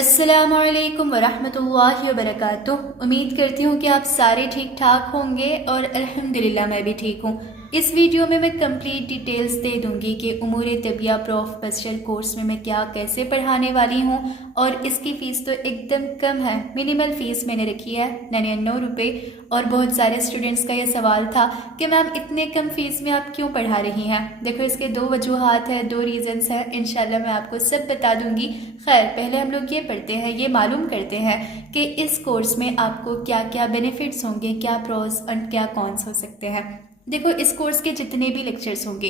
अस्सलामुअलैकुम वरहमतुल्लाहि वबरकातुह। उम्मीद करती हूँ कि आप सारे ठीक ठाक होंगे और अल्हम्दुलिल्लाह मैं भी ठीक हूँ। इस वीडियो में मैं कंप्लीट डिटेल्स दे दूँगी कि उमूरे तबिया प्रोफेशनल कोर्स में मैं क्या कैसे पढ़ाने वाली हूँ और इसकी फ़ीस तो एकदम कम है। मिनिमल फ़ीस मैंने रखी है 99 रुपये। और बहुत सारे स्टूडेंट्स का ये सवाल था कि मैम इतने कम फ़ीस में आप क्यों पढ़ा रही हैं। देखो इसके दो वजूहात है, दो रीज़न्स हैं। इंशाल्लाह मैं आपको सब बता दूँगी। खैर पहले हम लोग ये पढ़ते हैं, ये मालूम करते हैं कि इस कोर्स में आपको क्या क्या बेनिफिट्स होंगे, क्या प्रोस और क्या कॉन्स हो सकते हैं। देखो इस कोर्स के जितने भी लेक्चर्स होंगे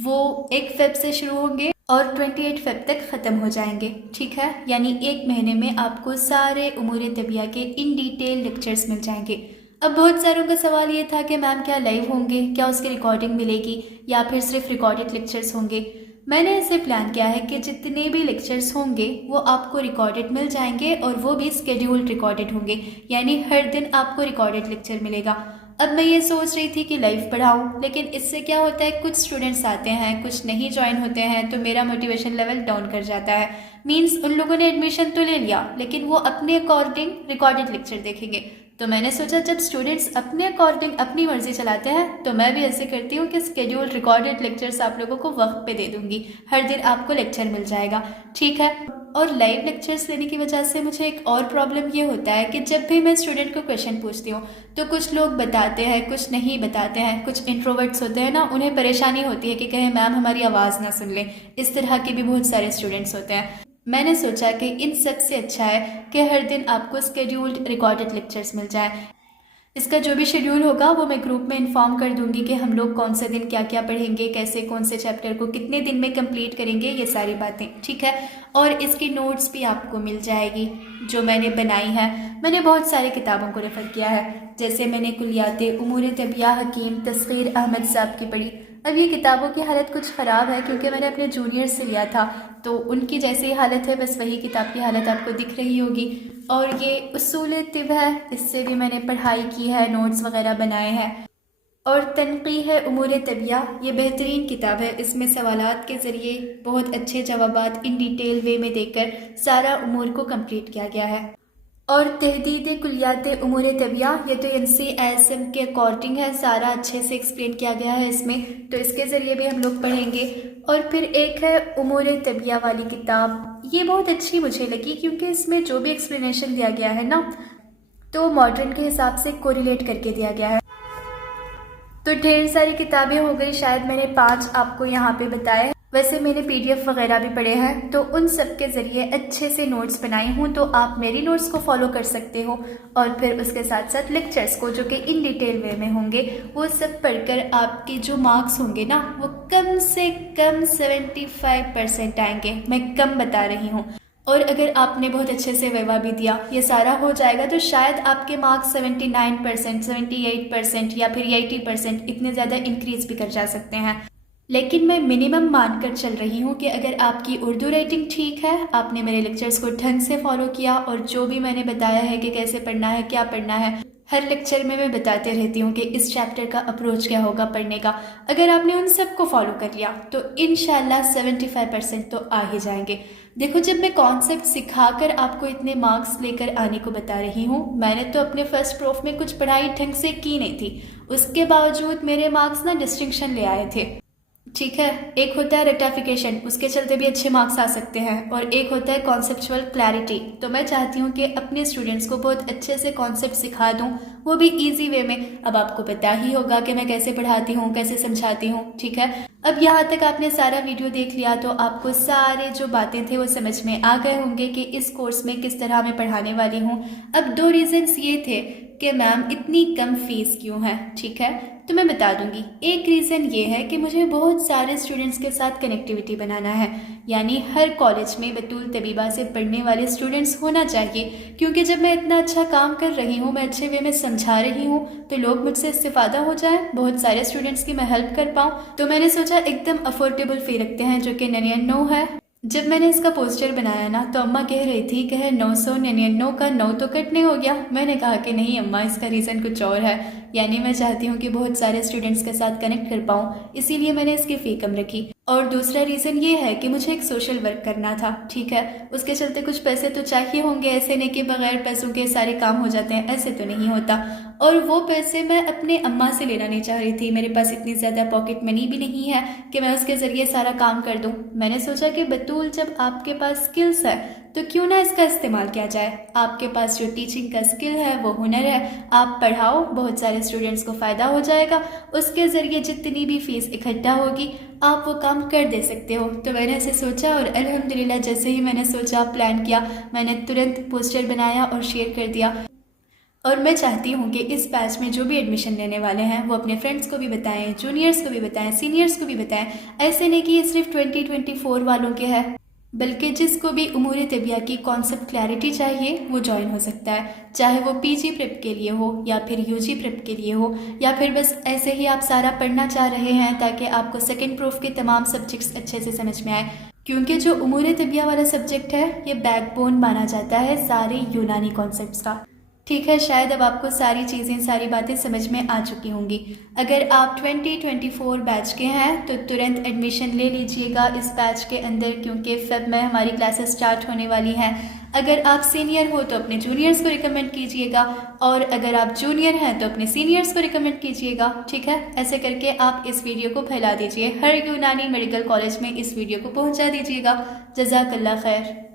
वो 1 फ़रवरी से शुरू होंगे और 28 फ़रवरी तक ख़त्म हो जाएंगे। ठीक है, यानी 1 महीने में आपको सारे उमूरे तबिया के इन डिटेल लेक्चर्स मिल जाएंगे। अब बहुत सारों का सवाल ये था कि मैम क्या लाइव होंगे, क्या उसकी रिकॉर्डिंग मिलेगी या फिर सिर्फ रिकॉर्डेड लेक्चर्स होंगे। मैंने ऐसे प्लान किया है कि जितने भी लेक्चर्स होंगे वो आपको रिकॉर्डेड मिल जाएंगे और वो भी स्केड्यूल्ड रिकॉर्डेड होंगे, यानी हर दिन आपको रिकॉर्डेड लेक्चर मिलेगा। अब मैं ये सोच रही थी कि लाइव पढ़ाऊँ, लेकिन इससे क्या होता है कुछ स्टूडेंट्स आते हैं कुछ नहीं ज्वाइन होते हैं तो मेरा मोटिवेशन लेवल डाउन कर जाता है। मीन्स उन लोगों ने एडमिशन तो ले लिया लेकिन वो अपने अकॉर्डिंग रिकॉर्डेड लेक्चर देखेंगे। तो मैंने सोचा जब स्टूडेंट्स अपने अकॉर्डिंग अपनी मर्जी चलाते हैं तो मैं भी ऐसे करती हूँ कि स्केड्यूल रिकॉर्डेड लेक्चर्स आप लोगों को वक्त पे दे दूँगी। हर दिन आपको लेक्चर मिल जाएगा, ठीक है। और लाइव लेक्चर्स लेने की वजह से मुझे एक और प्रॉब्लम ये होता है कि जब भी मैं स्टूडेंट को क्वेश्चन पूछती हूँ तो कुछ लोग बताते हैं कुछ नहीं बताते हैं। कुछ इंट्रोवर्ट्स होते हैं ना, उन्हें परेशानी होती है कि कहीं मैम हमारी आवाज़ ना सुन लें। इस तरह के भी बहुत सारे स्टूडेंट्स होते हैं। मैंने सोचा कि इन सब से अच्छा है कि हर दिन आपको स्केड्यूल्ड रिकॉर्डेड लेक्चर्स मिल जाए। इसका जो भी शेड्यूल होगा वो मैं ग्रुप में इन्फॉर्म कर दूंगी कि हम लोग कौन से दिन क्या क्या पढ़ेंगे, कैसे कौन से चैप्टर को कितने दिन में कंप्लीट करेंगे, ये सारी बातें, ठीक है। और इसकी नोट्स भी आपको मिल जाएगी जो मैंने बनाई है। मैंने बहुत सारी किताबों को रेफ़र किया है, जैसे मैंने कुलियाते उमूरे तबिया हकीम तस्गीर अहमद साहब की पढ़ी। अब ये किताबों की हालत कुछ ख़राब है क्योंकि मैंने अपने जूनियर से लिया था, तो उनकी जैसी हालत है बस वही किताब की हालत आपको दिख रही होगी। और ये उसूल तिब है, इससे भी मैंने पढ़ाई की है, नोट्स वगैरह बनाए हैं। और तनक़ीह उमूर तबिया, ये बेहतरीन किताब है। इसमें सवालात के ज़रिए बहुत अच्छे जवाबात इन डिटेल वे में देकर सारा उमूर को कंप्लीट किया गया है। और तहदीद कुलियात उमूर तबिया, ये तो NCSM के अकॉर्डिंग है, सारा अच्छे से एक्सप्लेन किया गया है इसमें, तो इसके ज़रिए भी हम लोग पढ़ेंगे। और फिर एक है उमूर तबिया वाली किताब, ये बहुत अच्छी मुझे लगी क्योंकि इसमें जो भी एक्सप्लेनेशन दिया गया है ना तो मॉडर्न के हिसाब से कोरिलेट करके दिया गया है। तो ढेर सारी किताबें हो गई, शायद मैंने 5 आपको यहाँ पे बताए। वैसे मैंने PDF वगैरह भी पढ़े हैं तो उन सब के ज़रिए अच्छे से नोट्स बनाई हूँ, तो आप मेरी नोट्स को फॉलो कर सकते हो। और फिर उसके साथ साथ लेक्चर्स को जो कि इन डिटेल वे में होंगे वो सब पढ़कर आपके जो मार्क्स होंगे ना वो कम से कम 75% आएंगे। मैं कम बता रही हूँ। और अगर आपने बहुत अच्छे से विवा भी दिया, ये सारा हो जाएगा तो शायद आपके मार्क्स 79%, 78% या फिर 80% इतने ज़्यादा इंक्रीज़ भी कर जा सकते हैं। लेकिन मैं मिनिमम मानकर चल रही हूँ कि अगर आपकी उर्दू राइटिंग ठीक है, आपने मेरे लेक्चर्स को ढंग से फॉलो किया और जो भी मैंने बताया है कि कैसे पढ़ना है, क्या पढ़ना है, हर लेक्चर में मैं बताते रहती हूँ कि इस चैप्टर का अप्रोच क्या होगा पढ़ने का, अगर आपने उन सब को फॉलो कर लिया तो इंशाल्लाह 75% तो आ ही जाएंगे। देखो जब मैं कॉन्सेप्ट सिखाकर आपको इतने मार्क्स लेकर आने को बता रही हूँ, मैंने तो अपने फर्स्ट प्रूफ में कुछ पढ़ाई ढंग से की नहीं थी, उसके बावजूद मेरे मार्क्स ना डिस्टिंक्शन ले आए थे, ठीक है। एक होता है रेक्टिफिकेशन, उसके चलते भी अच्छे मार्क्स आ सकते हैं, और एक होता है कॉन्सेप्चुअल क्लैरिटी। तो मैं चाहती हूँ कि अपने स्टूडेंट्स को बहुत अच्छे से कॉन्सेप्ट सिखा दूँ, वो भी इजी वे में। अब आपको पता ही होगा कि मैं कैसे पढ़ाती हूँ, कैसे समझाती हूँ, ठीक है। अब यहाँ तक आपने सारा वीडियो देख लिया तो आपको सारे जो बातें थे वो समझ में आ गए होंगे कि इस कोर्स में किस तरह मैं पढ़ाने वाली हूँ। अब 2 रीज़न्स ये थे कि मैम इतनी कम फीस क्यों है, ठीक है, तो मैं बता दूंगी। एक रीज़न ये है कि मुझे बहुत सारे स्टूडेंट्स के साथ कनेक्टिविटी बनाना है, यानी हर कॉलेज में बतूल तबीबा से पढ़ने वाले स्टूडेंट्स होना चाहिए, क्योंकि जब मैं इतना अच्छा काम कर रही हूँ, मैं अच्छे वे में समझा रही हूँ, तो लोग मुझसे इस्तिफ़ादा हो जाए, बहुत सारे स्टूडेंट्स की मैं हेल्प कर पाऊँ। तो मैंने सोचा एकदम अफोर्डेबल फ़ी रखते हैं जो कि 99 है। जब मैंने इसका पोस्टर बनाया ना तो अम्मा कह रही थी कि 999 का 9 तो कटने हो गया। मैंने कहा कि नहीं अम्मा, इसका रीज़न कुछ और है, यानी मैं चाहती हूँ कि बहुत सारे स्टूडेंट्स के साथ कनेक्ट कर पाऊँ, इसीलिए मैंने इसकी फ़ी कम रखी। और दूसरा रीज़न ये है कि मुझे एक सोशल वर्क करना था, ठीक है। उसके चलते कुछ पैसे तो चाहिए होंगे, ऐसे नहीं कि बगैर पैसों के सारे काम हो जाते हैं, ऐसे तो नहीं होता। और वो पैसे मैं अपने अम्मा से लेना नहीं चाह रही थी, मेरे पास इतनी ज़्यादा पॉकेट मनी भी नहीं है कि मैं उसके ज़रिए सारा काम कर दूँ। मैंने सोचा कि बतूल, जब आपके पास स्किल्स है तो क्यों ना इसका इस्तेमाल किया जाए। आपके पास जो टीचिंग का स्किल है, वो हुनर है, आप पढ़ाओ, बहुत सारे स्टूडेंट्स को फ़ायदा हो जाएगा, उसके ज़रिए जितनी भी फ़ीस इकट्ठा होगी आप वो काम कर दे सकते हो। तो मैंने ऐसे सोचा और अल्हम्दुलिल्लाह जैसे ही मैंने सोचा, प्लान किया, मैंने तुरंत पोस्टर बनाया और शेयर कर दिया। और मैं चाहती हूँ कि इस बैच में जो भी एडमिशन लेने वाले हैं वो अपने फ्रेंड्स को भी बताएं, जूनियर्स को भी बताएं, सीनियर्स को भी बताएं। ऐसे नहीं कि ये सिर्फ 2024 वालों के है, बल्कि जिसको भी उमूर तबिया की कॉन्सेप्ट क्लैरिटी चाहिए वो ज्वाइन हो सकता है। चाहे वो पीजी प्रेप के लिए हो या फिर यूजी प्रेप के लिए हो, या फिर बस ऐसे ही आप सारा पढ़ना चाह रहे हैं ताकि आपको सेकेंड प्रूफ के तमाम सब्जेक्ट्स अच्छे से समझ में आए। क्योंकि जो उमूर तबिया वाला सब्जेक्ट है ये बैकबोन माना जाता है सारे यूनानी कॉन्सेप्ट्स का। ठीक है, शायद अब आपको सारी चीज़ें, सारी बातें समझ में आ चुकी होंगी। अगर आप 2024 बैच के हैं तो तुरंत एडमिशन ले लीजिएगा इस बैच के अंदर, क्योंकि फेब में हमारी क्लासेस स्टार्ट होने वाली हैं। अगर आप सीनियर हो तो अपने जूनियर्स को रिकमेंड कीजिएगा, और अगर आप जूनियर हैं तो अपने सीनियर्स को रिकमेंड कीजिएगा, ठीक है। ऐसे करके आप इस वीडियो को फैला दीजिए, हर यूनानी मेडिकल कॉलेज में इस वीडियो को पहुँचा दीजिएगा। जज़ाकल्लाह खैर।